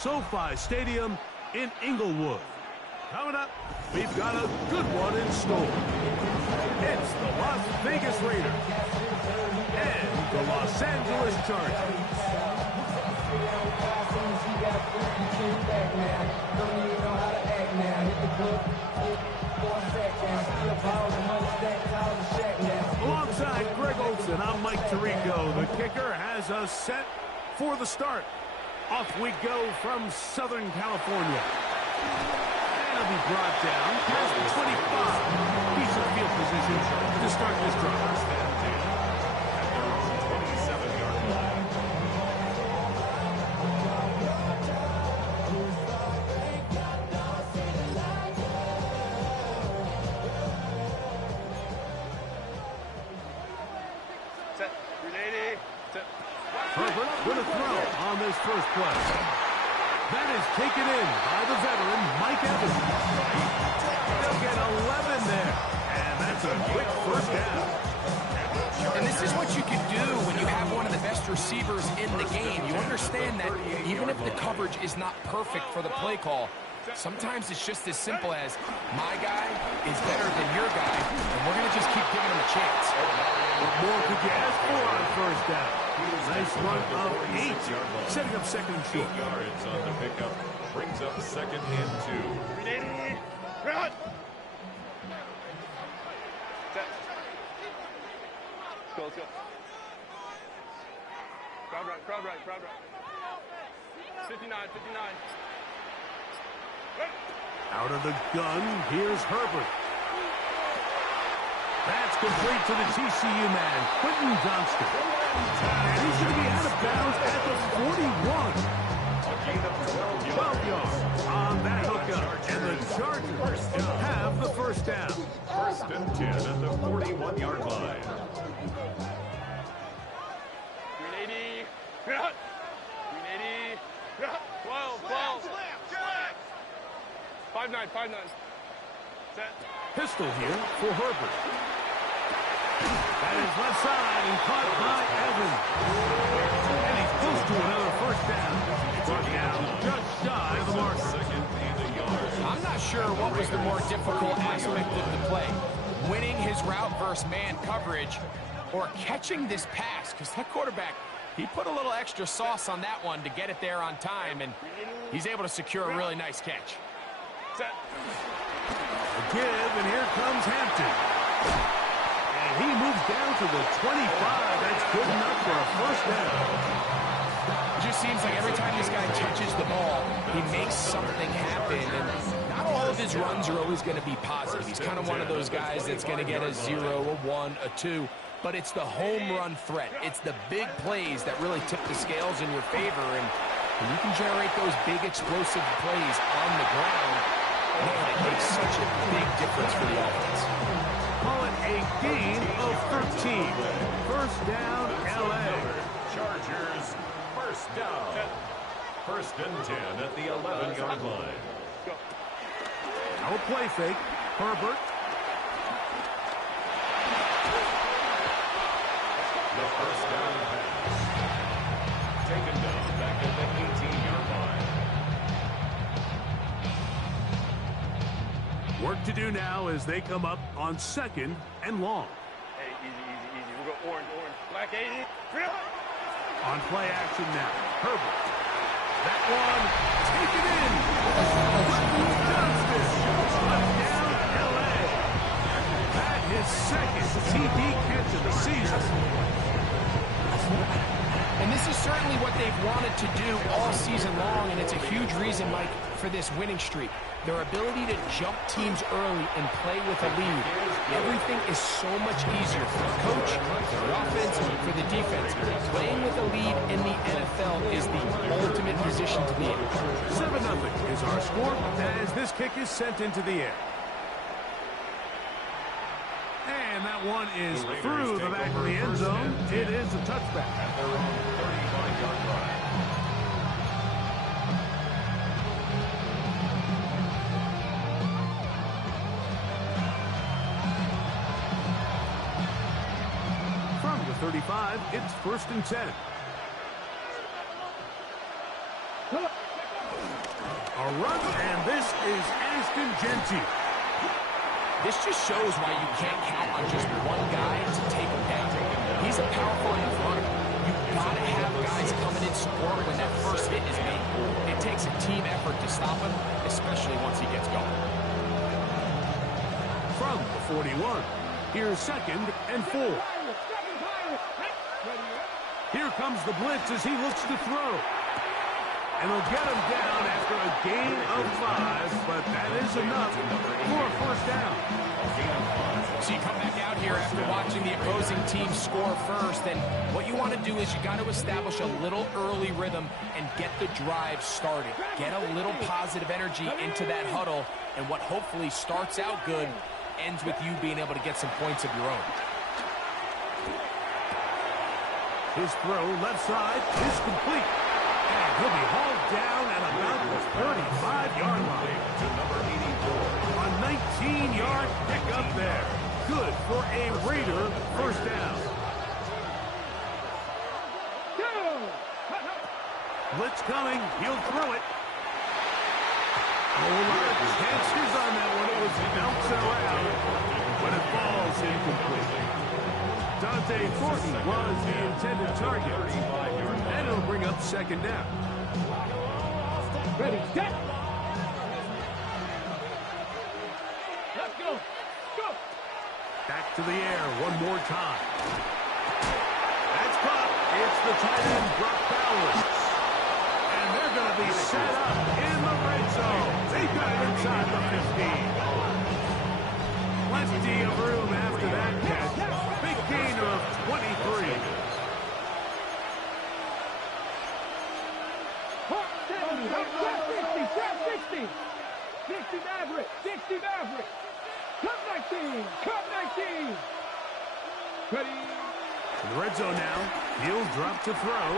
SoFi Stadium in Inglewood. Coming up, we've got a good one in store. It's the Las Vegas Raiders and the Los Angeles Chargers. Alongside Greg Olson, I'm Mike Tirico. The kicker has us set for the start. Off we go from Southern California. And he'll be brought down past the 25. He's in field position to start this drive. First and 10 at their own 27-yard line. Set. Ready. Set. Herbert with a throw on this first play. That is taken in by the veteran, Mike Evans. They'll get 11 there, and that's a quick first down. And this is what you can do when you have one of the best receivers in the game. You understand that even if the coverage is not perfect for the play call, sometimes it's just as simple as my guy is better than your guy, and we're going to just keep giving him a chance. What more could you ask for on first down? Nice run of 8, setting up second and short. 8 yards on the pickup, brings up second and 2. Ready. Run. Set. Let's go. Crowd right. 59. Out of the gun, here's Herbert. That's complete to the TCU man, Quentin Johnston. And he's going to be out of bounds at the 41. A gain of 12 yards on that hookup. And the Chargers have the first down. First and 10 at the 41-yard line. 380. 380. 12. 5-9. Set. Pistol here for Herbert. That is left side and caught by Evans. And he's close to another first down. Brought down just shy of the mark. Second and a yard. I'm not sure what was the more difficult aspect of the play. Winning his route versus man coverage or catching this pass, because that quarterback, he put a little extra sauce on that one to get it there on time, and he's able to secure a really nice catch. Set. A give, and here comes Hampton. And he moves down to the 25. That's good enough for a first down. It just seems like every time this guy touches the ball, he makes something happen. And not all of his runs are always going to be positive. He's kind of one of those guys that's going to get a 0, a 1, a 2. But it's the home run threat. It's the big plays that really tip the scales in your favor. And when you can generate those big explosive plays on the ground, man, it makes such a big difference for the offense. Call it a gain of 13. First down, L.A. Chargers, first down. First and 10 at the 11-yard line. No play fake. Herbert. The first down pass. Taken down back at the 18-yard line. Work to do now as they come up on second and long. Hey, easy. We'll go orange. Black 80. On play action now. Herbert. That one taken in. Johnston. Touchdown, L.A. That is second TD catch of the season. And this is certainly what they've wanted to do all season long, and it's a huge reason, Mike, for this winning streak. Their ability to jump teams early and play with a lead. Everything is so much easier for the coach, for the offense, for the defense. Playing with a lead in the NFL is the ultimate position to be in. 7-0 is our score as this kick is sent into the air. And that one is through the back of the end zone. It is a touchback. At their own 35-yard line. From the 35, it's first and 10. A run, and this is Ashton Genty. This just shows why you can't count on just one guy to take him down. He's a powerful enough runner. You've got to have guys coming in support when that first hit is made. It takes a team effort to stop him, especially once he gets going. From the 41, here's 2nd and 4. Here comes the blitz as he looks to throw. And they'll get him down after a gain of 5, but that is enough for a first down. So you come back out here after watching the opposing team score first, and what you want to do is you got to establish a little early rhythm and get the drive started. Get a little positive energy into that huddle, and what hopefully starts out good ends with you being able to get some points of your own. His throw left side is complete. And he'll be hauled down at about the 35-yard line. To number 84. A 19-yard pickup there. Good for a Raider first down. Blitz coming. He'll throw it. A lot of chances on that one. It was bouncing around, but it falls incomplete. Dante Thornton was the intended target. And it'll bring up 2nd down. Ready, set. Let's go. Go. Back to the air one more time. That's caught. It's the tight end, Brock Bowers. And they're going to be set up in the red zone. They got it inside the 15. Plenty of room after that catch. Big gain of 23. 60 Maverick, 60 Maverick. Cut 19, cut 19. Ready. In the red zone now. He'll drop to throw.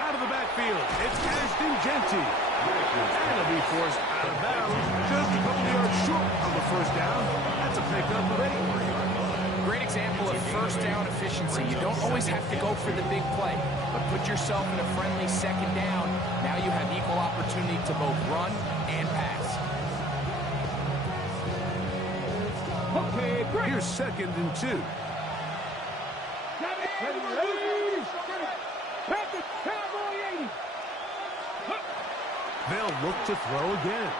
Out of the backfield, it's Ashton Genty. And it'll be forced out of bounds. Just a couple yards short of the first down. That's a pickup of 8. Great example of first down efficiency. You don't always have to go for the big play, but put yourself in a friendly 2nd down. Now you have equal opportunity to both run and pass. Okay, great. Here's 2nd and 2. They'll look to throw again.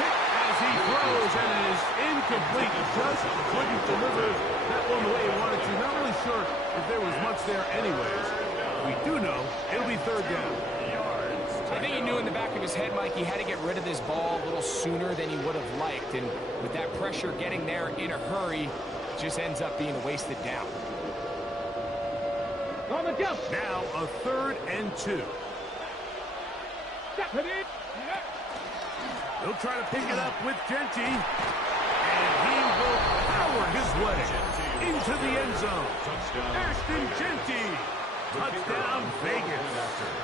Hit as he throws, and it is incomplete. Just couldn't deliver that one the way he wanted to. Not really sure if there was much there anyways. We do know it'll be 3rd down. I think he knew in the back of his head, Mike, he had to get rid of this ball a little sooner than he would have liked. And with that pressure getting there in a hurry, it just ends up being a wasted down. On the jump. Now a 3rd and 2. He'll try to pick it up with Genty. And he will power his way into the end zone. Ashton Genty. Touchdown, Vegas.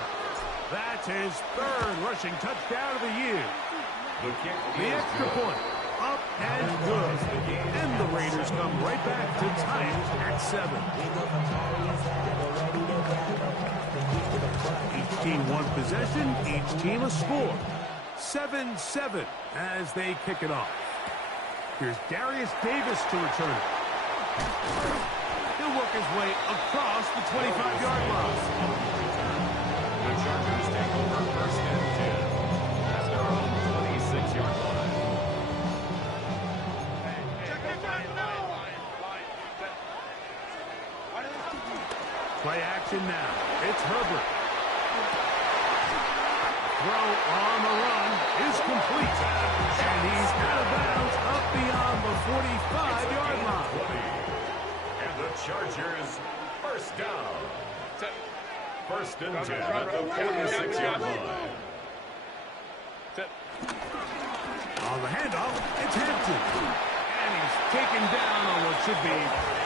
That's his 3rd rushing touchdown of the year. The extra point up and good. And the Raiders come right back to tie it at 7. Each team one possession, each team a score. 7-7 as they kick it off. Here's Darius Davis to return it. He'll work his way across the 25-yard line. The Chargers take over 1st and 10 at their own 26-yard line. Play action now. It's Herbert. Throw on the run is complete. And he's out of bounds up beyond the 45-yard line. And the Chargers first down. 1st and 10 at the 46-yard line. On the handoff, it's Hampton. And he's taken down on what should be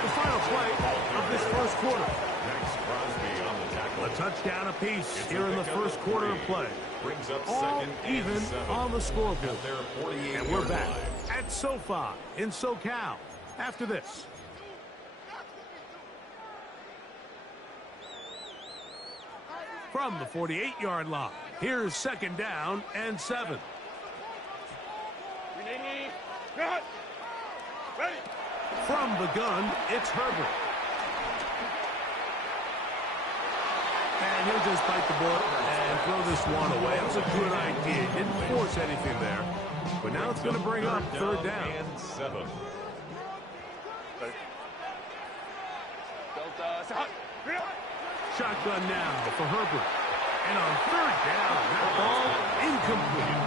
the final play of this first quarter. Next, Crosby on the tackle. A touchdown apiece here in the first quarter of play. Brings up All 2nd even and 7 on the scoreboard. at their 48-yard And we're back line. at SoFi in SoCal after this. From the 48-yard line, Here's second down and 7. Ready. From the gun, it's Herbert. And he'll just bite the bullet and throw this one away. That was a good idea. Didn't force anything there. But now it's going to bring up third down. And 7. Shotgun now for Herbert. And on third down, that ball incomplete.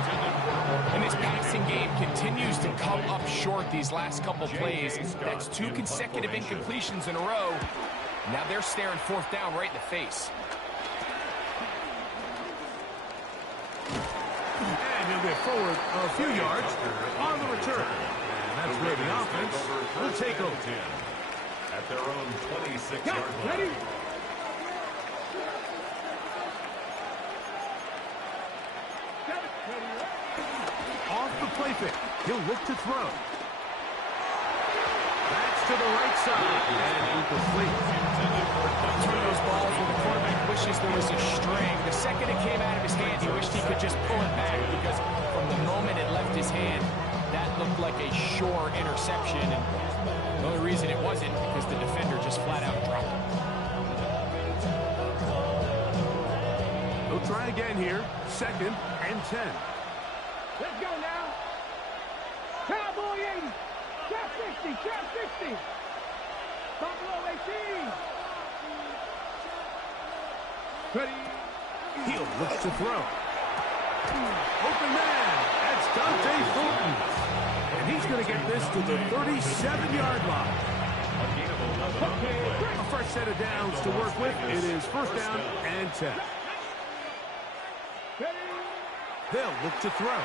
And this passing game continues to come up short these last couple plays. That's 2 consecutive incompletions in a row. Now they're staring fourth down right in the face. And he'll get forward a few yards on the return. And that's where the offense will take over. At their own 26-yard line. Ready? Off the play fake. He'll look to throw. That's to the right side. And incomplete. It's one of those balls where the quarterback wishes there was a string. The second it came out of his hand, he wished he could just pull it back because from the moment it left his hand, that looked like a sure interception. And the only reason it wasn't because the defender just flat out dropped it. He'll try again here. Second and 10. Let's go now. Cowboy 80. Trap 60. Trap 60. Buffalo 18. Ready? He'll look to throw. Open man. That's Dante Fulton. And he's going to get this to the 37-yard line. A first set of downs to work with. It is first down and 10. They'll look to throw.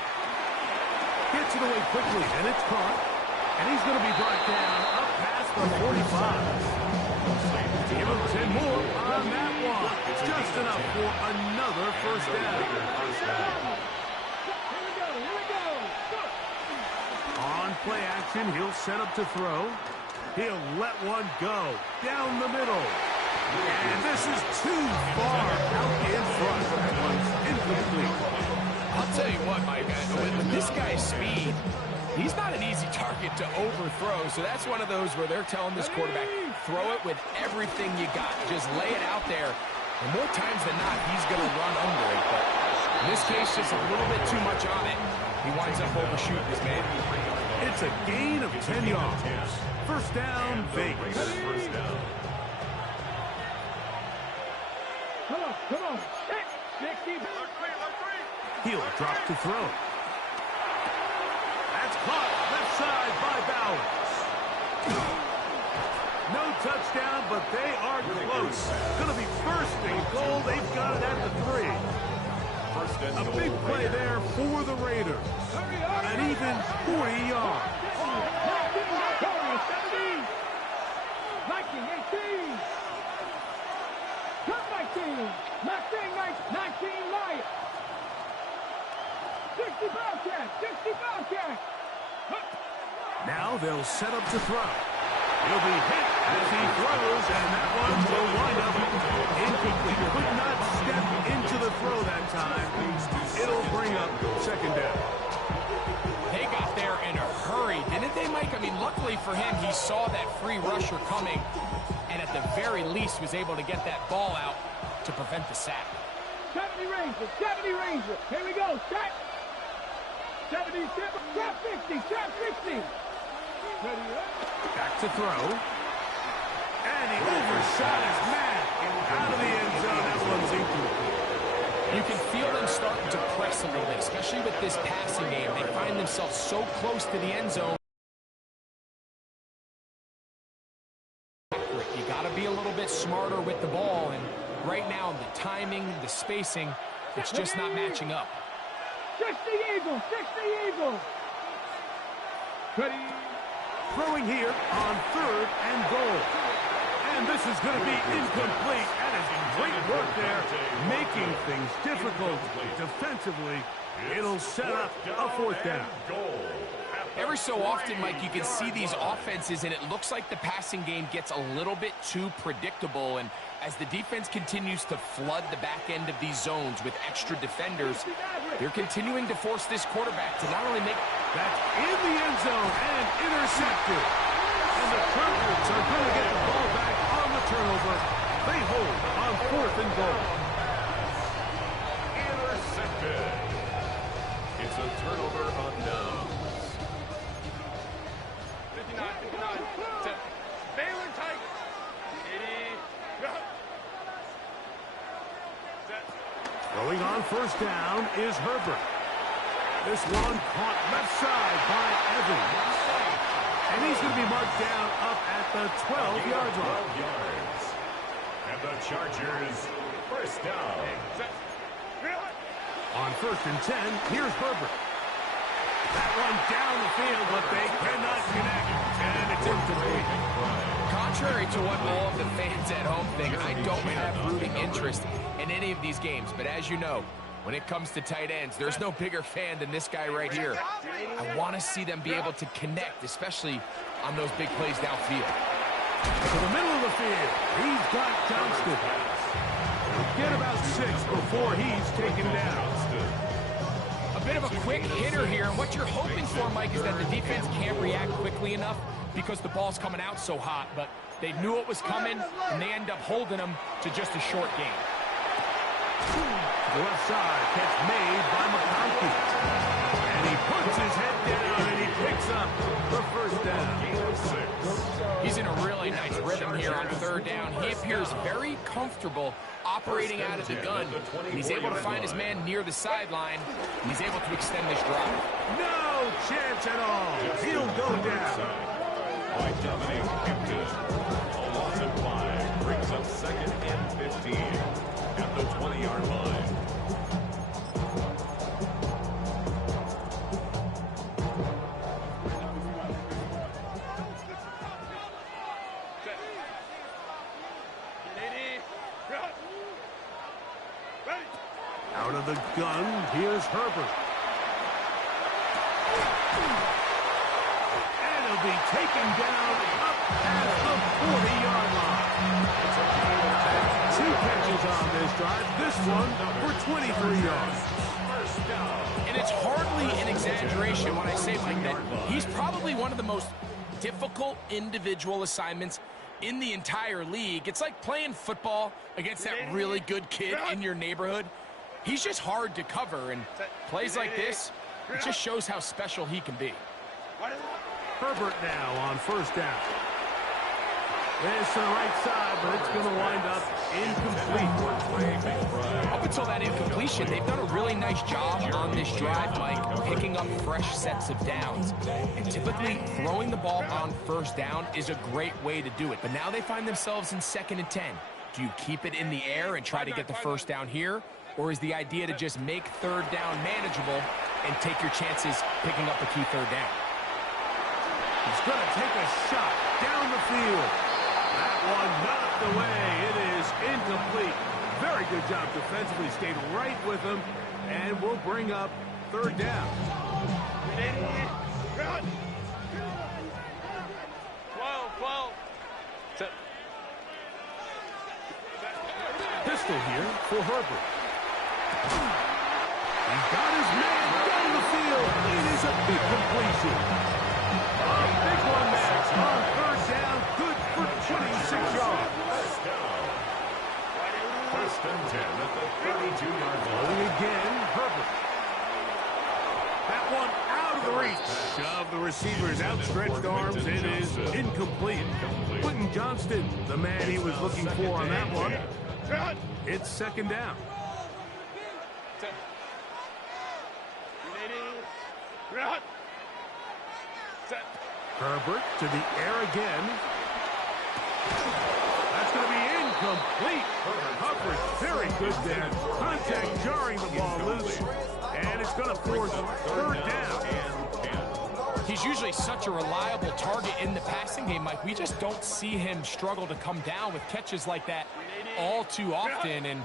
Gets it away quickly, and it's caught. And he's going to be brought down up past the 45. Give him 10 more on that one. It's just enough for another first down. Here we go. On play action, he'll set up to throw. He'll let one go down the middle. And this is too far out in front. That one's incomplete. I'll tell you what, Mike, with this guy's speed, he's not an easy target to overthrow. So that's one of those where they're telling this quarterback, throw it with everything you got. Just lay it out there. And more times than not, he's going to run under it. But in this case, just a little bit too much on it. He winds up overshooting this man. It's a gain of 10 yards. First down, Vegas. First down. Come on. 60. He'll drop to throw. That's caught left side by Bowers. No touchdown, but they are close. Going to be first and goal. They've got it at the 3. A big play there for the Raiders. An even 40 yards. 19, 18. Cut 19. 19 Lions. 60 Bobcat. Now they'll set up to throw. He'll be hit as he throws, and that one will wind up incomplete. Could not step into the throw that time. It'll bring up second down. They got there in a hurry, didn't they, Mike? I mean, luckily for him, he saw that free rusher coming, and at the very least was able to get that ball out to prevent the sack. 70 Ranger. Here we go. Set. 70, trap 60. Ready, Back to throw. And he overshot his man out of the end zone. That one's incomplete. You can feel them starting to press a little bit, especially with this passing game. They find themselves so close to the end zone. You got to be a little bit smarter with the ball, and right now the timing, the spacing, it's just not matching up. 60 Eagles. Ready. Throwing here on third and goal. And this is going to be incomplete. That is great work there, making things difficult defensively. It'll set up a fourth down. Goal at Every so often, Mike, you can see these offenses, and it looks like the passing game gets a little bit too predictable. And as the defense continues to flood the back end of these zones with extra defenders, they're continuing to force this quarterback to not only make... That's in the end zone and intercepted. And the Chargers are going to get the ball back on the turnover. They hold on 4th and goal. Intercepted. It's a turnover on downs. 59. Baylor Tigers. 80. Throwing on 1st down is Herbert. This one caught left side by Evans. And he's going to be marked down up at the 12-yard line. 12 yards. And the Chargers, 1st down. On 1st and 10, here's Herbert. That one down the field, but they cannot connect. And it's incomplete. Contrary to what all of the fans at home think, I don't have rooting interest in any of these games. But as you know, when it comes to tight ends, there's no bigger fan than this guy right here. I want to see them be able to connect, especially on those big plays downfield. To the middle of the field, he's got Johnston. Get about 6 before he's taken down. A bit of a quick hitter here, and what you're hoping for, Mike, is that the defense can't react quickly enough because the ball's coming out so hot, but they knew it was coming, and they end up holding them to just a short game. The left side, catch made by McConkey. And he puts his head down, and he picks up the 1st down. He's in a really nice rhythm here on 3rd down. He appears very comfortable operating out of the gun. And he's able to find his man near the sideline. And he's able to extend this drive. No chance at all. He'll go down. By Dominic Hampton. A loss of 5 brings up 2nd and 15 at the 20-yard line. Out of the gun, here's Herbert. And he'll be taken down up at the 40-yard line. 2 catches on this drive, this one for 23 yards. And it's hardly an exaggeration when I say, Mike, that he's probably one of the most difficult individual assignments in the entire league. It's like playing football against that really good kid in your neighborhood. He's just hard to cover, and plays like this, it just shows how special he can be. Herbert now on 1st down. It's to the right side, but it's going to wind up incomplete. Up until that incompletion, they've done a really nice job on this drive, Mike, picking up fresh sets of downs. And typically, throwing the ball on 1st down is a great way to do it. But now they find themselves in 2nd and 10. Do you keep it in the air and try to get the 1st down here? Or is the idea to just make 3rd down manageable and take your chances picking up a key 3rd down? He's going to take a shot down the field. That one knocked away. It is incomplete. Very good job defensively. Stayed right with him. And we'll bring up 3rd down. 12. Pistol here for Herbert. He's got his man down the field. It is a big completion. A big one, Max. On 3rd down, good for 26 yards. 1st and 10 at the 32-yard line. Rolling again, Herbert. That one out of the reach of the receiver's outstretched arms. It is incomplete. Quentin Johnston, the man he was looking for on that one. It's 2nd down. Herbert to the air again. That's going to be incomplete. Coverage very good there. Contact jarring the ball loose. And it's going to force 3rd down. He's usually such a reliable target in the passing game, Mike. We just don't see him struggle to come down with catches like that all too often. And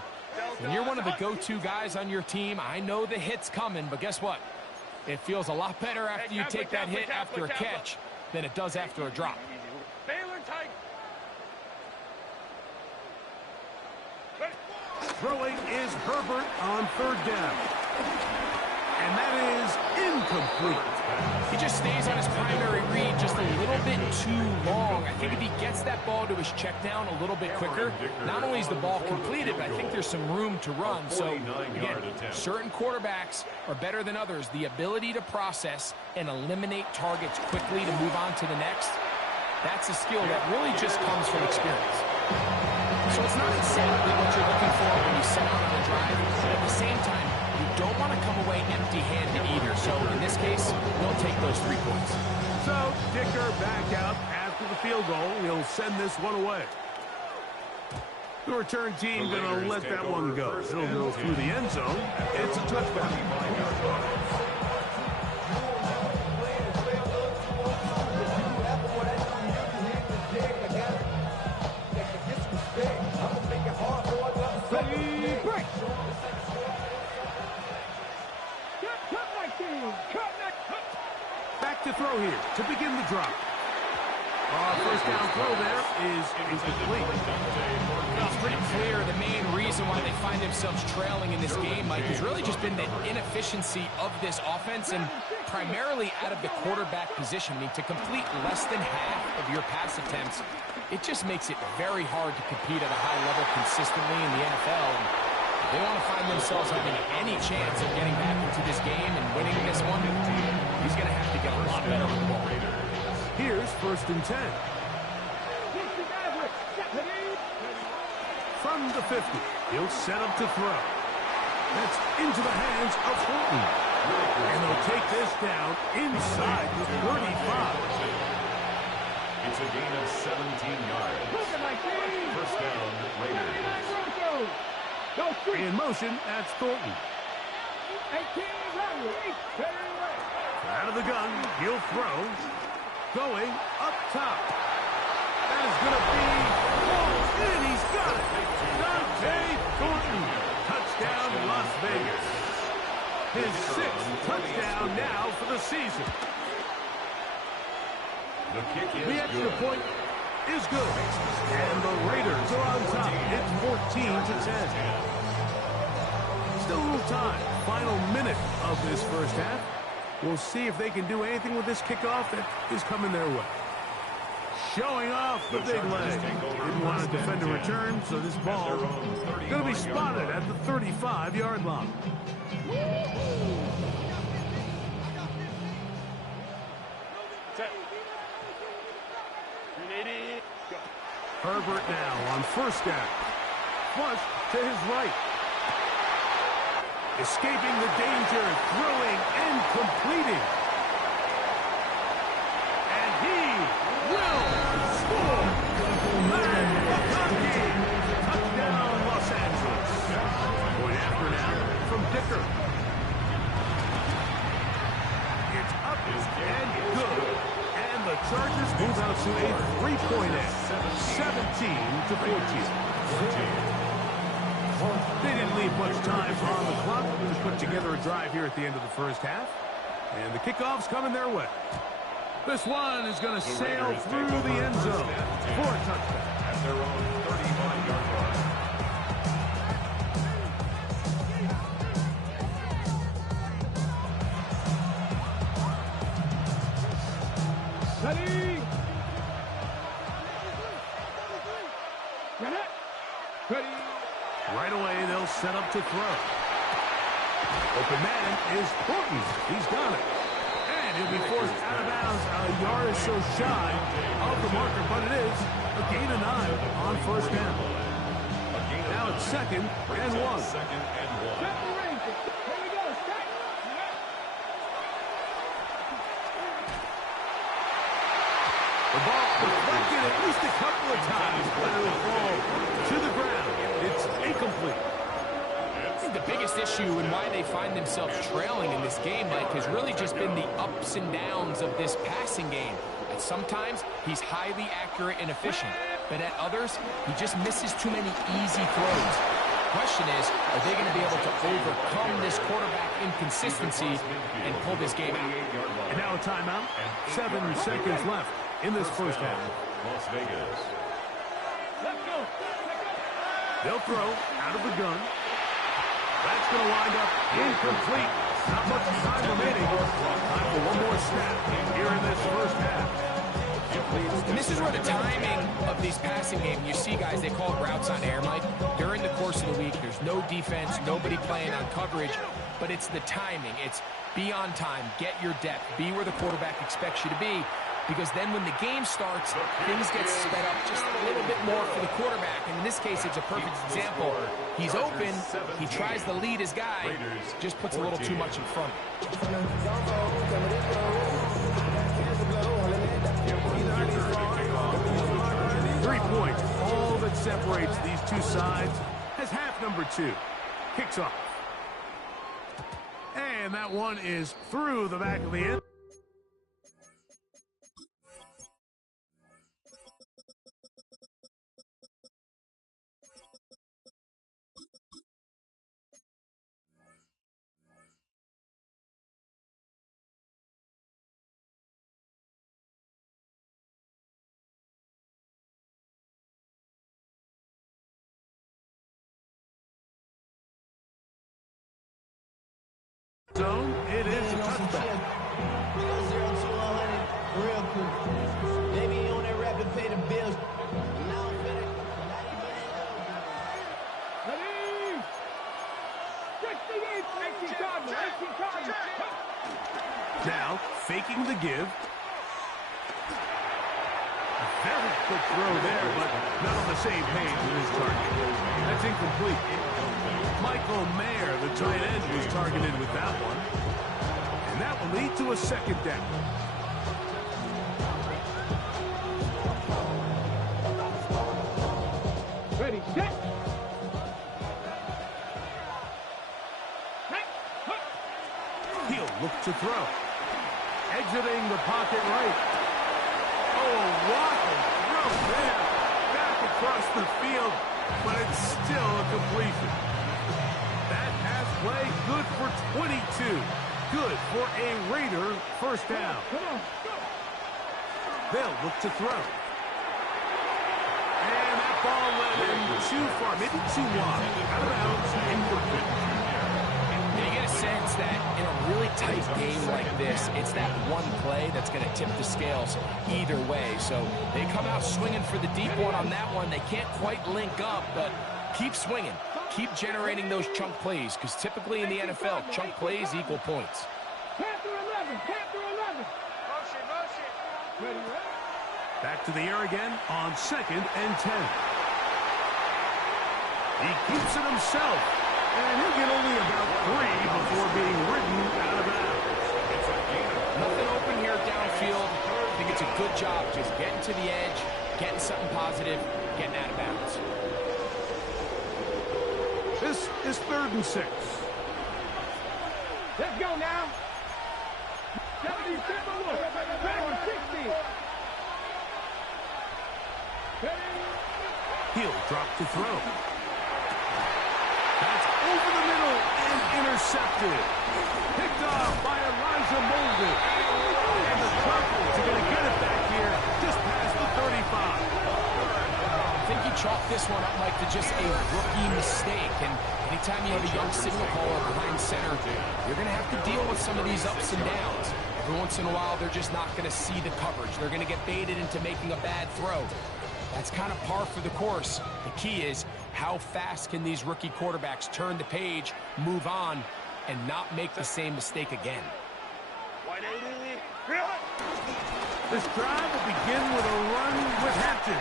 when you're one of the go-to guys on your team, I know the hit's coming, but guess what? It feels a lot better after you take that hit after a catch than it does after a drop. Baylor tight. Throwing is Herbert on third down. And that is incomplete. He just stays on his primary read just a little bit too long. I think if he gets that ball to his check down a little bit quicker, not only is the ball completed, but I think there's some room to run. So, again, certain quarterbacks are better than others. The ability to process and eliminate targets quickly to move on to the next, that's a skill that really just comes from experience. So it's not exactly what you're looking for when you set out on a drive, but at the same time, you don't want to come away empty-handed either. So in this case, we'll take those 3 points. So Dicker back out after the field goal. He'll send this one away. The return team going to let that one go. It'll go through the end zone. It's a touchdown. Back to throw here to begin the drop. First down throw there is incomplete. It's pretty clear the main reason why they find themselves trailing in this game, Mike, has really just been the inefficiency of this offense and primarily out of the quarterback position. I mean, to complete less than half of your pass attempts, it just makes it very hard to compete at a high level consistently in the NFL. And they want to find themselves having any chance of getting back into this game and winning this one. He's going to have to get a lot better with the ball. Here's 1st and 10. From the 50, he'll set up to throw. That's into the hands of Horton. And they'll take this down inside the 35. It's a gain of 17 yards. First down, Raiders. In motion, that's Thornton. Out of the gun, he'll throw. Going up top. That is going to be balled in. He's got it. Dante Thornton. Touchdown, Las Vegas. His 6th touchdown now for the season. The kick is The extra good. point is good. And the Raiders are on top. It's 14-10. Still a little time. Final minute of this first half. We'll see if they can do anything with this kickoff that is coming their way. Showing off the big leg. Didn't want to defend a return, so this ball going to be spotted at the 35-yard line. Set. 380. Go. Herbert now on first down. Flush to his right. Escaping the danger, throwing and completing. And he will score. Touchdown, Los Angeles. Point after now from Dicker. It's up and good. And the Chargers move out to a 3-point edge, 17-14. They didn't leave much time on the clock to put together a drive here at the end of the first half. And the kickoff's coming their way. This one is going to sail through the end zone for a touchdown. At their own 35-yard line. Ready? Ready? Right away, they'll set up to throw. Open man is Horton. He's got it. And he'll be forced out of bounds a yard or so shy of the marker, but it is a gain of 9 on first down. Now it's 2nd and 1. Second and 1. Set the range. Here we go. Set. The ball deflected at least a couple of times, but it will fall to the ground. It's incomplete. I think the biggest issue and why they find themselves trailing in this game, Mike, has really just been the ups and downs of this passing game. And sometimes he's highly accurate and efficient, but at others, he just misses too many easy throws. question is, are they going to be able to overcome this quarterback inconsistency and pull this game out? And now a timeout. 7 seconds left in this first half. Las Vegas. Let's go. They'll throw out of the gun. That's going to wind up incomplete. Not much time remaining. Time for one more snap here in this first half. And this is where the timing of these passing games, you see guys, they call it routes on air, Mike. During the course of the week, there's no defense, nobody playing on coverage, but it's the timing. It's be on time, get your depth, be where the quarterback expects you to be, because then when the game starts, things get sped up just a little bit more for the quarterback. And in this case, it's a perfect example. He's open, he tries to lead his guy, just puts a little too much in front. 3 points, all that separates these two sides as half number 2 kicks off. And that one is through the back of the end. Zone, it is a touchdown. We go 0 to 100 real quick. Maybe on that rap to pay the bills. Now I'm finished. Ready? 18 Cardinals. Now, faking the give. A very quick throw there, but not on the same page with his target. That's incomplete. Michael Mayer, the tight end, was targeted with that one. And that will lead to a second down. Ready, set. He'll look to throw. Exiting the pocket right. Oh, what a throw there. Back across the field, but it's still a completion. That has play good for 22. Good for a Raider first down. Come on, go. They'll look to throw. And that ball went in too far, maybe too wide. Out of bounds, incomplete. You get a sense that in a really tight game like this, it's that one play that's going to tip the scales either way. So they come out swinging for the deep one on that one. They can't quite link up, but keep swinging. Keep generating those chunk plays, because typically in the NFL, chunk plays equal points. Panther 11. Motion. Ready? Back to the air again on 2nd and 10. He keeps it himself, and he'll get only about 3 before being ridden out of bounds. Nothing open here downfield. I think it's a good job just getting to the edge, getting something positive, getting out of bounds. This is 3rd and 6. Let's go now. 70, 60. He'll drop to throw. That's over the middle and intercepted. Picked off by Elijah Molden. And the Cardinals are going to get it back here just past the 35. I think you chalk this one up, Mike, to just a rookie mistake. And anytime you have a young signal caller behind center, you're going to have to deal with some of these ups and downs. Every once in a while, they're just not going to see the coverage. They're going to get baited into making a bad throw. That's kind of par for the course. The key is, how fast can these rookie quarterbacks turn the page, move on, and not make the same mistake again? This drive will begin with a run with Hampton.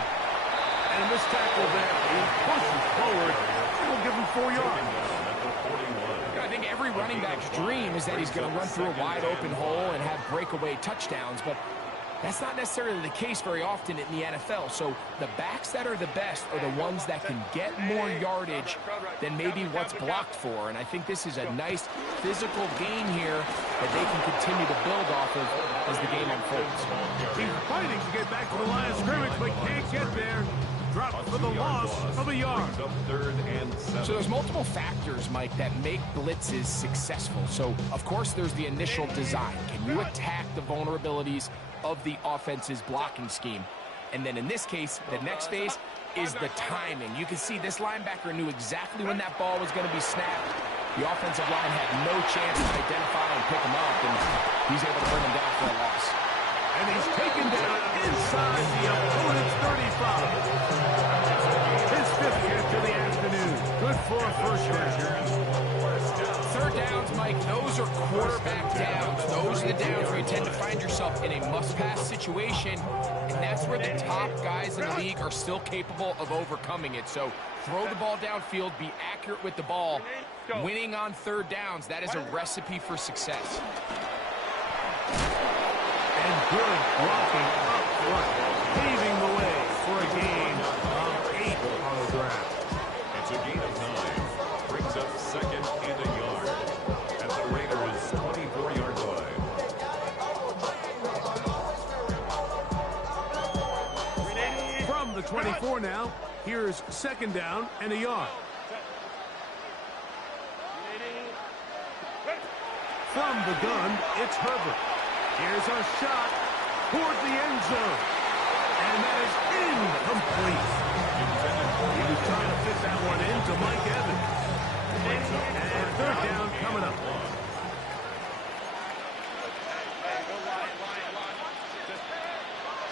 And this tackle there, he pushes forward. We'll give him 4 yards. I think every running back's dream is that he's going to run through a wide open hole and have breakaway touchdowns, but that's not necessarily the case very often in the NFL. So the backs that are the best are the ones that can get more yardage than maybe what's blocked for. And I think this is a nice physical game here that they can continue to build off of as the game unfolds. He's fighting to get back to the line of scrimmage, but can't get there. Drop for the loss of a yard. Brings up 3rd and 7. So there's multiple factors, Mike, that make blitzes successful. So, of course, there's the initial design. Can you attack the vulnerabilities of the offense's blocking scheme? And then in this case, the next phase is the timing. You can see this linebacker knew exactly when that ball was going to be snapped. The offensive line had no chance to identify and pick him up, and he's able to bring him down for a loss. And he's taken down inside the opponent's 35. His 5th catch of the afternoon. Good for a first down. 3rd downs, Mike, those are quarterback downs. Those are the downs where you tend to find yourself in a must-pass situation, and that's where the top guys in the league are still capable of overcoming it. So throw the ball downfield, be accurate with the ball. Winning on 3rd downs, that is a recipe for success. And good blocking up front, paving the way for a gain of 8 on the ground. It's a gain of 9. Brings up 2nd and a yard. At the Raiders' 24-yard line. From the 24 now, here's 2nd down and a yard. From the gun, it's Herbert. Here's a shot toward the end zone. And that is incomplete. He was trying to fit that one into Mike Evans. And 3rd down coming up.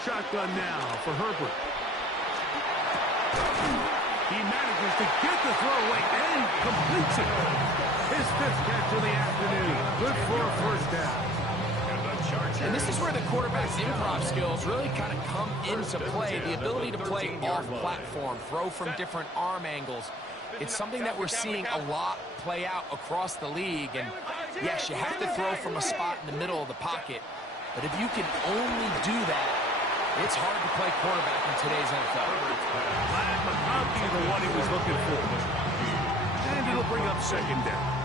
Shotgun now for Herbert. He manages to get the throw away and completes it. His 5th catch of the afternoon. Good for a first down. And this is where the quarterback's improv skills really kind of come into play. The ability to play off-platform, throw from different arm angles. It's something that we're seeing a lot play out across the league. And yes, you have to throw from a spot in the middle of the pocket. But if you can only do that, it's hard to play quarterback in today's NFL. Glad McConkey the one he was looking for. And it'll bring up 2nd down.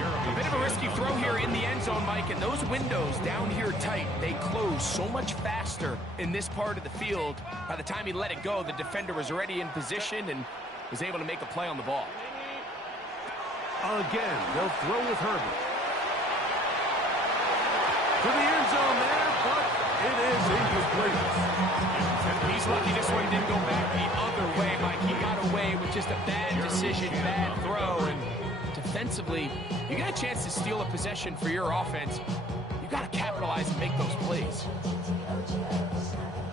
A bit of a risky throw here in the end zone, Mike, and those windows down here tight, they close so much faster in this part of the field. By the time he let it go, the defender was already in position and was able to make a play on the ball. Again, they'll throw with Herbert. To the end zone there, but it is incomplete. He's lucky this one didn't go back the other way, Mike. He got away with just a bad decision, bad throw, and defensively, you get a chance to steal a possession for your offense. You got to capitalize and make those plays.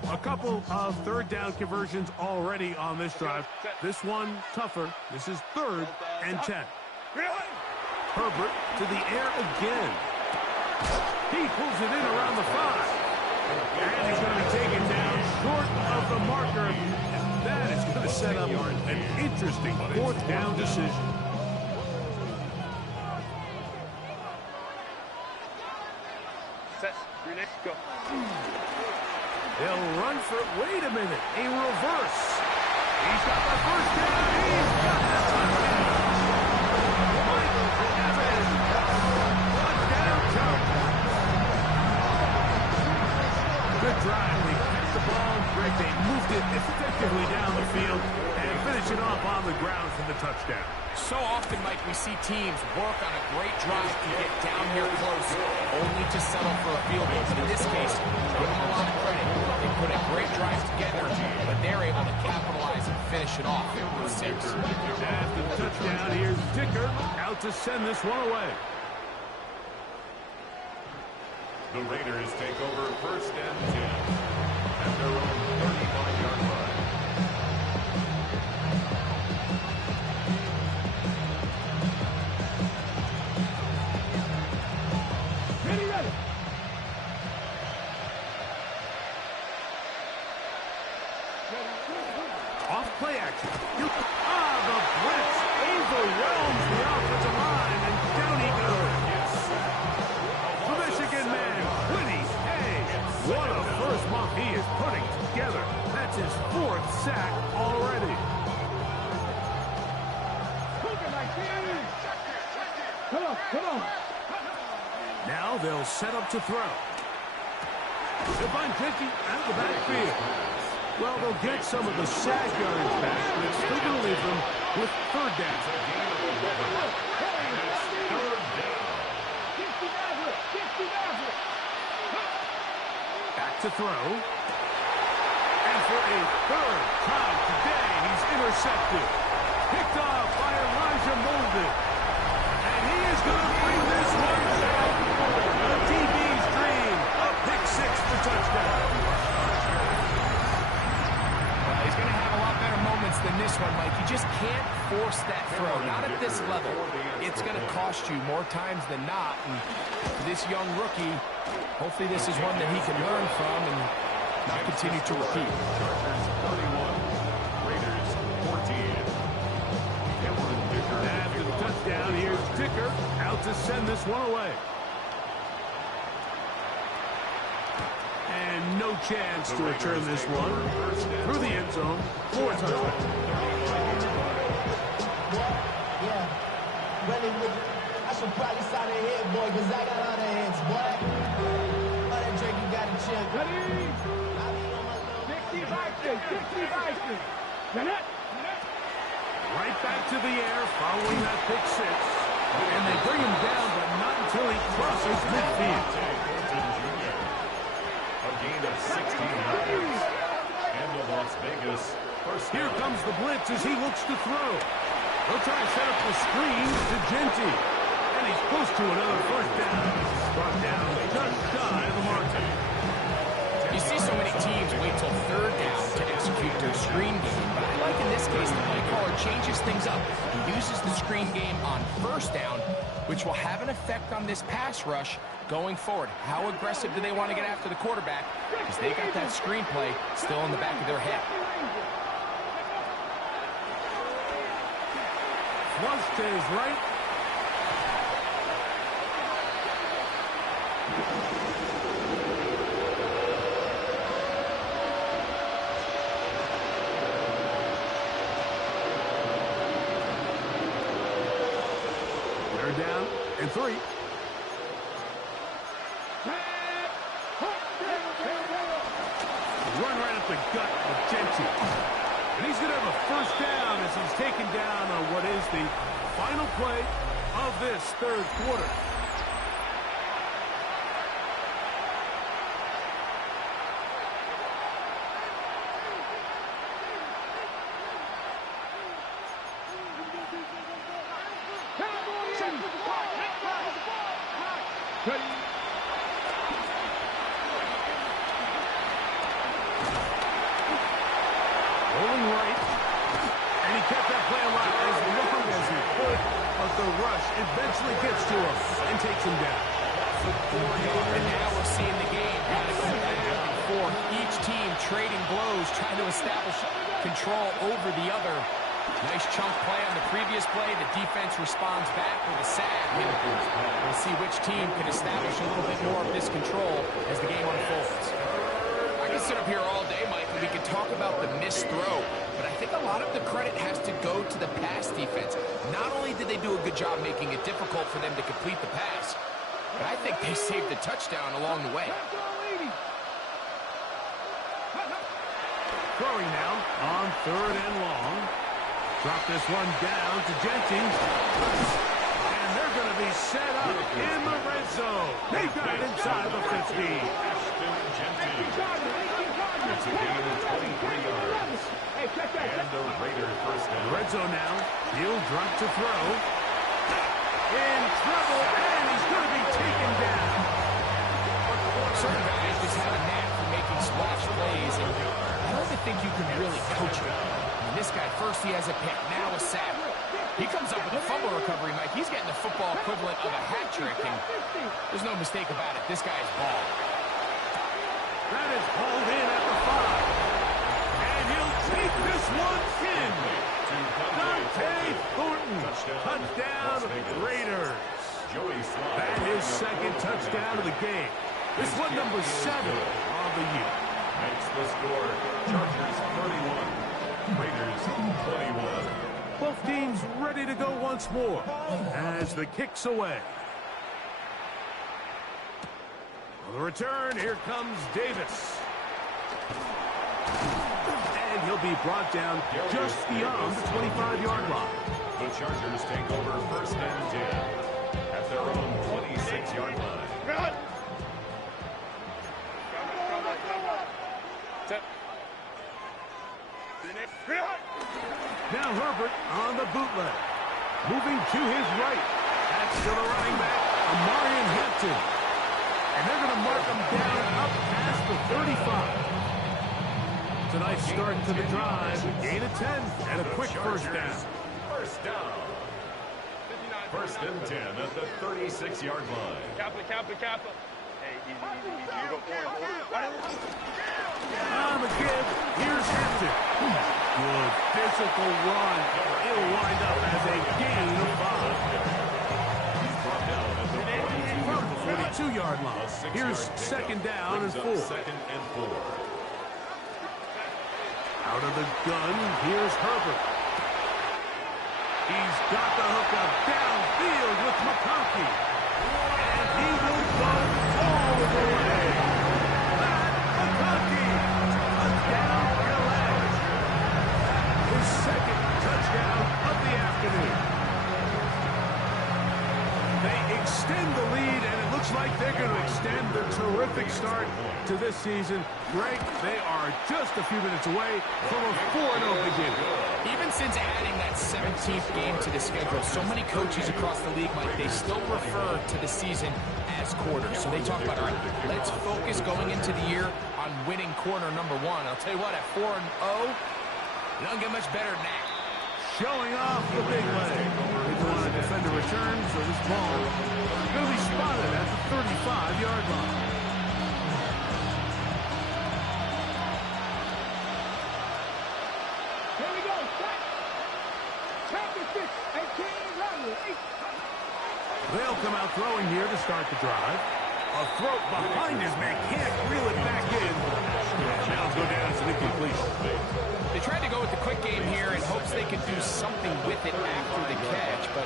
A couple of 3rd down conversions already on this drive. This one tougher. This is 3rd and 10. Herbert to the air again. He pulls it in around the 5. And he's going to be taken down short of the marker. And that is going to set up an interesting 4th down decision. Go. They'll run for it. Wait a minute. A reverse. He's got the 1st down. He's got the touchdown. Mike Evans. Touchdown, Joe. Good drive. They picked the ball. Greg, they moved it effectively down the field and finish it off on the ground for the touchdown. So often, Mike, we see teams work on a great drive to get down here close, only to settle for a field goal. But in this case, give them a lot of credit. They put a great drive together, but they're able to capitalize and finish it off with 6. After the touchdown, here's Dicker out to send this one away. The Raiders take over 1st and 10 at their own 35-yard line. Off play action. The blitz overwhelms the offensive line, and down he goes. The Michigan man, Quinny Hayes. What a first month he is putting together. That's his 4th sack already. Come on. Now they'll set up to throw. They'll find 50 out of the backfield. Well, they'll get some of the sack yards back, but it's still going to leave them with third down. Back to throw. And for a third time today, he's intercepted. Picked off by Elijah Molden. And he is going to bring this one down. The DB's dream. A pick six for touchdown. Well, he's going to have a lot better moments than this one, Mike. You just can't force that throw. Not at this level. It's going to cost you more times than not. And this young rookie, hopefully this is one that he can learn from and not continue to repeat. Chargers 31, Raiders 14. After the touchdown, here's Dicker out to send this one away. And no chance to return this one through the end zone for a touchdown. Yeah, really, I should probably sign a head, boy, because I got other heads, boy. All that Drake, you got a chip. I'll be on my little... 60 Vikings. Right back to the air following that pick six. And they bring him down, but not until he crosses midfield. A gain of 16 yards. And the Las Vegas first down. Here comes the blitz as he looks to throw. He'll try to set up the screen to Genty. And he's close to another first down. Brought down just shy of the marker. You see so many teams wait till third down to execute their screen game, but I like in this case the play caller changes things up. He uses the screen game on first down, which will have an effect on this pass rush going forward. How aggressive do they want to get after the quarterback? Because they got that screen play still in the back of their head. Flush to his right. They're down and 3. Run right up the gut of Genty. And he's going to have a first down as he's taken down on what is the final play of this third quarter. Rolling right. And he kept that play alive as long as he could. But the rush eventually gets to him and takes him down. And now we're seeing the game kind of go back and forth. Each team trading blows, trying to establish control over the other. Nice chunk play on the previous play. The defense responds back with a sack. And we'll see which team can establish a little bit more of this control as the game unfolds. I can sit up here all day, Mike, and we can talk about the missed throw, but I think a lot of the credit has to go to the pass defense. Not only did they do a good job making it difficult for them to complete the pass, but I think they saved the touchdown along the way. Throwing now on third and long. Drop this one down to Genty. And they're going to be set up in the red zone. They got it inside the 50. It's a gain of 23 yards. And the Raiders first down. Red zone now. He'll drop to throw. In trouble, and he's going to be taken down. Certain guys just have a knack for making splash plays, and I don't think you can really coach him. I mean, this guy, first he has a pick, now a sack. He comes up with a fumble recovery, Mike. He's getting the football equivalent of a hat trick, and there's no mistake about it. This guy is ball. That is hauled in at the 5. And he'll take this one in. Dante Thornton. Touchdown, Raiders. That is second touchdown of the game. This one number 7 on the year. Makes the score. Chargers 31. Raiders 21. Both teams ready to go once more as the kick's away. On the return, here comes Davis. and he'll be brought down just beyond the 25-yard line. The Chargers take over 1st and 10 at their own 26-yard line. Now Herbert on the bootleg. Moving to his right. That's to the running back, Amarian Hampton. And they're going to mark him down up past the 35. It's a nice start to the drive. Gain of 10 and a quick first down. First down. 1st and 10 at the 36-yard line. Kappa. Hey, easy. You go orange. On the give, here's Hampton. Good physical run. It'll wind up as a gain of 5. From the 42-yard line. Here's 2nd down and 4. 2nd and 4. Out of the gun, here's Herbert. He's got the hookup downfield with McConkey. And he will go all the way. Matt McConkey. Touchdown, LA. His 2nd touchdown of the afternoon. They extend the lead, and it looks like they're going to extend the terrific start to this season. Greg, they are just a few minutes away from a 4-0 beginning. Even since adding that 17th game to the schedule, so many coaches across the league, Mike, they still refer to the season as quarters. So they talk about, all right, let's focus going into the year on winning quarter number 1. I'll tell you what, at 4-0, you don't get much better than that. Showing off the big leg. They want to defend a return, so this ball is going to be spotted at the 35-yard line. Here we go. Start. Championship. 18 runner. They'll come out throwing here to start the drive. A throw behind his man. Can't reel it back in. Now go down as an incompletion. They tried to go with the quick game here in hopes they could do something with it after the catch, but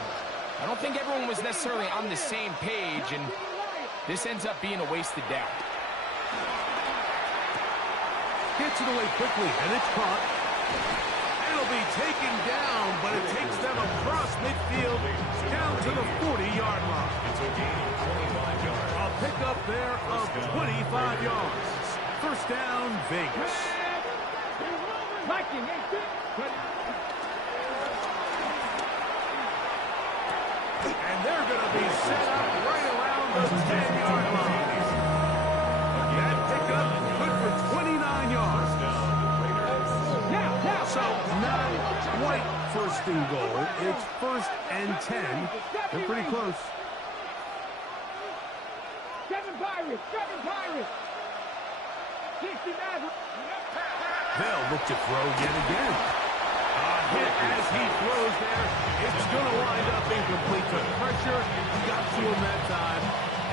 I don't think everyone was necessarily on the same page, and this ends up being a wasted down. Gets it away quickly, and it's caught. It'll be taken down, but it takes them across midfield down to the 40-yard line. It's a gain of 25 yards. A pickup there of 25 yards. First down, Vegas. Viking, 18. And they're going to be set up right around the 10-yard line. That pickup good for 29 yards. Now. So not quite first and goal. It's 1st and 10. They're pretty close. 7 Pirates. 69. They'll look to throw yet again. A hit as he throws there. It's going to wind up incomplete. The pressure got to him that time,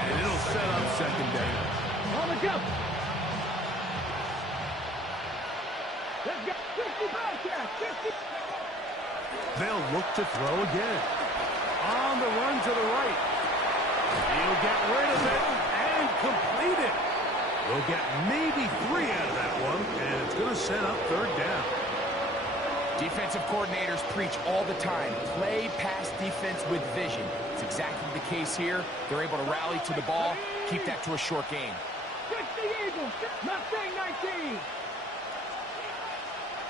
and it'll set up 2nd down. On the jump. Let's go. 55. 50. They'll look to throw again. On the run to the right. He'll get rid of it and complete it. We'll get maybe 3 out of that one, and it's going to set up 3rd down. Defensive coordinators preach all the time, play pass defense with vision. It's exactly the case here. They're able to rally to the ball, keep that to a short game. 60 Eagles. Mustang 19.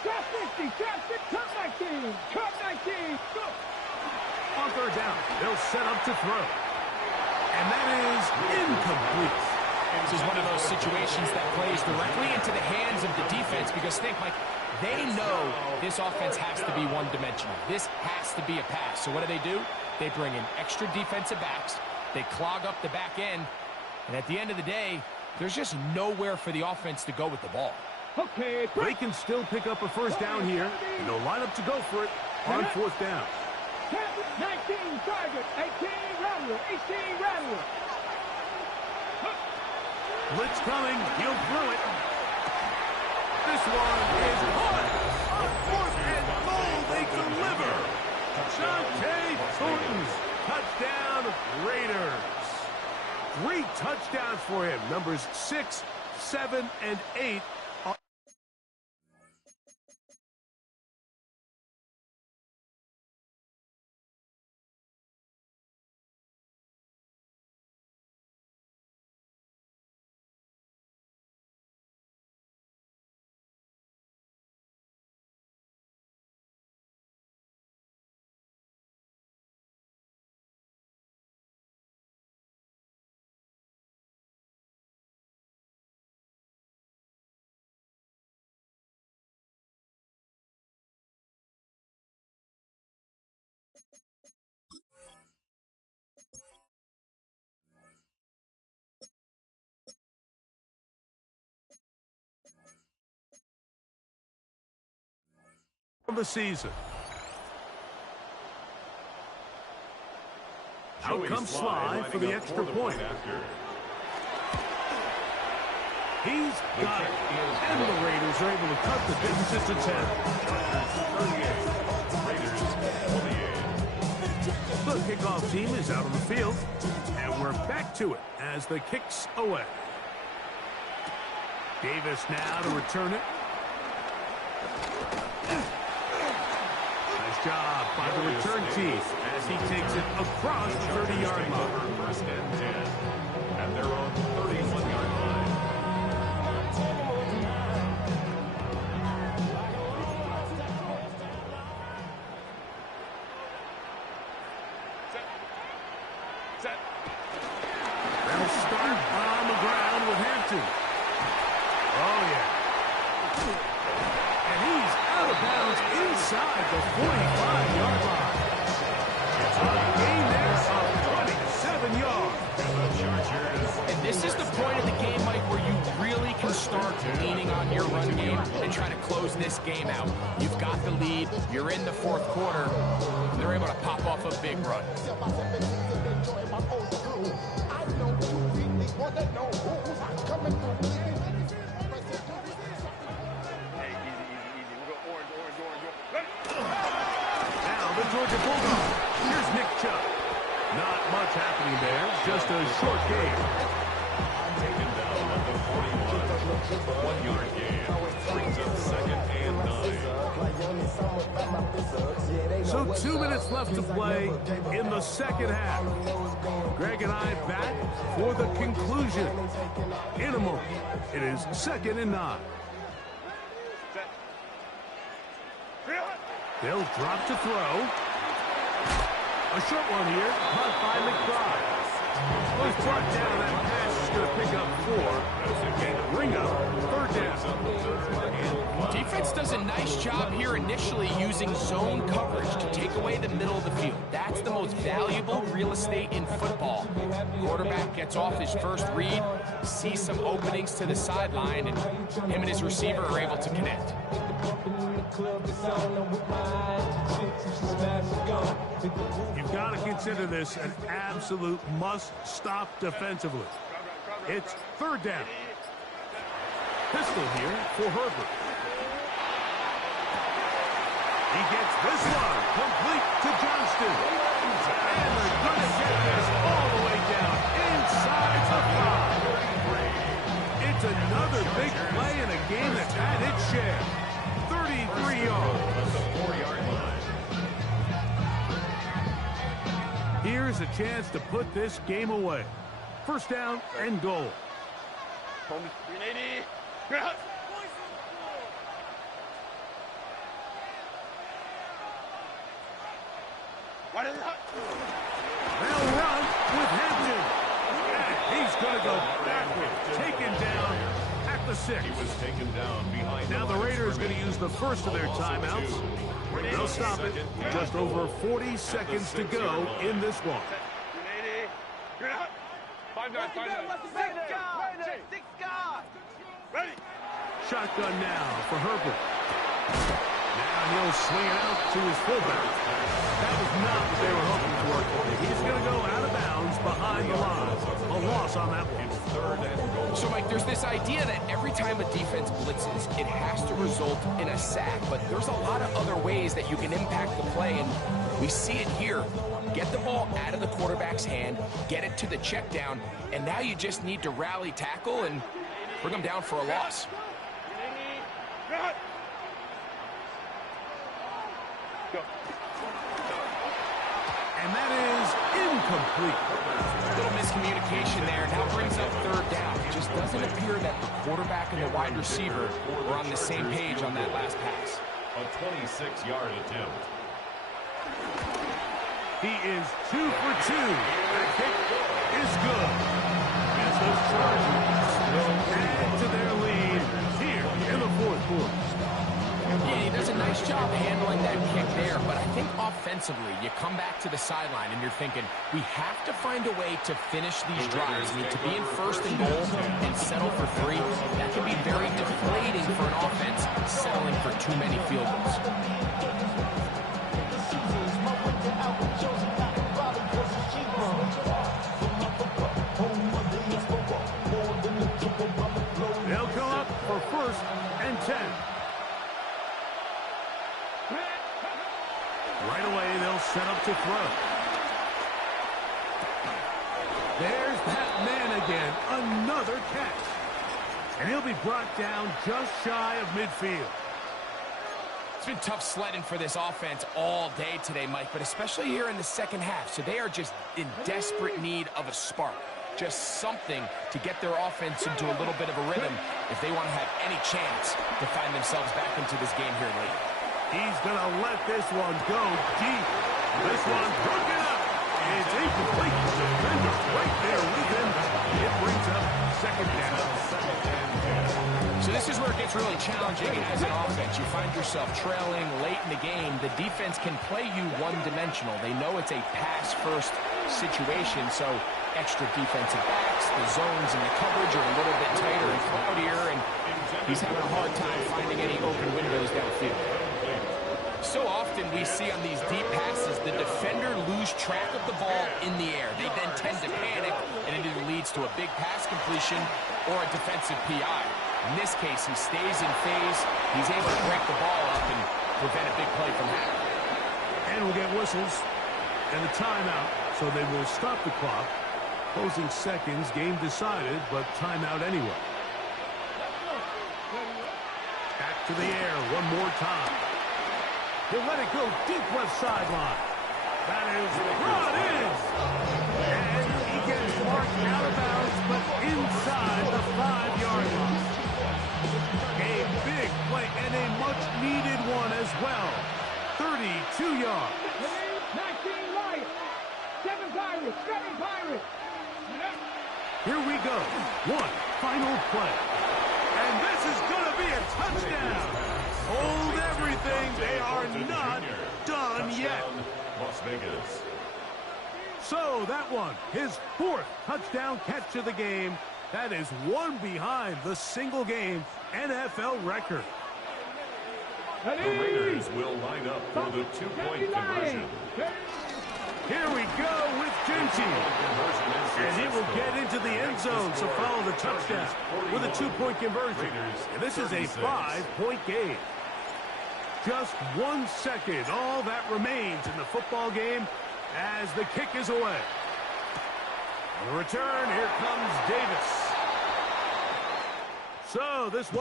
Trap 50. Trap 19. Trap 19. Go. On 3rd down, they'll set up to throw. And that is incomplete. This is one of those situations that plays directly into the hands of the defense because think, Mike, they know this offense has to be one-dimensional. This has to be a pass. So what do? They bring in extra defensive backs. They clog up the back end. And at the end of the day, there's just nowhere for the offense to go with the ball. Okay. They can still pick up a first down here, and they'll line up to go for it on 4th down. 19 target. 18 Rattler. 18 Rattler. Blitz coming. He'll throw it. This one is caught. On 4th and goal, they deliver. Jonte Thornton's touchdown, Raiders. 3 touchdowns for him. Numbers 6, 7, and 8 of the season. Out comes Sly for the extra point. He's got it. And the Raiders are able to cut the deficit to 10. The kickoff team is out on the field. And we're back to it as the kick's away. Davis now to return it. Nice job by the return team as he takes it across the 30-yard line. First and 10 at their own 31-yard line. They'll start on the ground with Hampton. Oh, yeah. And he's out of bounds inside the 45-yard line. A gain there of 27 yards. And this is the point of the game, Mike, where you really can start leaning on your run game and try to close this game out. You've got the lead. You're in the fourth quarter. And they're able to pop off a big run. Now the Georgia Bulldogs. Here's Nick Chubb. Not much happening there. Just a short game. Taken down at the 41. 1-yard gain. Brings up second and 9. So 2 minutes left to play in the second half. Greg and I back for the conclusion. In a moment, it is 2nd and 9. They'll drop to throw. A short one here, caught by McBride. Was brought down. That pass is going to pick up 4. Ringo, 3rd down. Defense does a nice job here initially using zone coverage to take away the middle of the field. That's the most valuable real estate in football. Quarterback gets off his first read, sees some openings to the sideline, and him and his receiver are able to connect. You've got to consider this an absolute must-stop defensively. It's 3rd down. Pistol here for Herbert. He gets this one complete to Johnston. And they're going to get this all the way down inside the 5. It's another big play in a game that's had its share. 33 yards. The 4-yard line. Here's a chance to put this game away. 1st down and goal. 380. They'll run with Hampton. And he's going to go backwards. Taken down at the 6. He was taken down behind. Now the Raiders are going to use the first of their timeouts. They'll stop it. Just over 40 seconds to go in this one. 5 guys, 5 guys. Ready. Shotgun now for Herbert. Now he'll swing it out to his fullback. That was not what they were hoping for. He's going to go out of bounds behind the line. A loss on that one. 3rd and goal. So, Mike, there's this idea that every time a defense blitzes, it has to result in a sack. But there's a lot of other ways that you can impact the play, and we see it here. Get the ball out of the quarterback's hand, get it to the check down, and now you just need to rally tackle and bring them down for a loss. And that is incomplete. Little miscommunication there. Now brings up 3rd down. It just doesn't appear that the quarterback and the wide receiver were on the same page on that last pass. A 26-yard attempt. He is 2 for 2. That kick is good. As those Chargers will add to their lead here in the 4th quarter. Yeah, he does a nice job handling that kick there, but I think offensively, you come back to the sideline and you're thinking, we have to find a way to finish these drives. I mean, to be in first and goal and settle for 3, that can be very deflating for an offense settling for too many field goals. They'll come up for 1st and 10. Right away, they'll set up to throw. There's that man again, another catch. And he'll be brought down just shy of midfield. It's been tough sledding for this offense all day today, Mike, but especially here in the second half. So they are just in desperate need of a spark. Just something to get their offense into a little bit of a rhythm if they want to have any chance to find themselves back into this game here late. He's going to let this one go deep. This one broken up. It's incomplete. Defender right there with him. It brings up 2nd down. So this is where it gets really challenging as an offense. You find yourself trailing late in the game. The defense can play you one-dimensional. They know it's a pass-first situation, so extra defensive backs, the zones and the coverage are a little bit tighter and cloudier, and he's having a hard time finding any open windows downfield. So often we see on these deep passes, the defender lose track of the ball in the air. They then tend to panic, and it either leads to a big pass completion or a defensive PI. In this case, he stays in phase. He's able to break the ball up and prevent a big play from happening. And we'll get whistles and a timeout, so they will stop the clock. Closing seconds, game decided, but timeout anyway. Back to the air one more time. He'll let it go deep left sideline. That is brought in. And he gets marked out of bounds, but inside the 5-yard line. A big play and a much-needed one as well. 32 yards. 19 Lions, 7 Pirates, 7 Pirates. Here we go. One final play. And this is going to be a touchdown. Hold everything. They are not done yet. Las Vegas. So that one, his 4th touchdown catch of the game. That is one behind the single-game NFL record. The Raiders will line up for the 2-point conversion. Here we go with Genty. And he will get into the end zone, so follow the touchdown with a 2-point conversion. And this is a 5-point game. Just 1 second, all that remains in the football game as the kick is away. On the return, here comes Davis. So this one.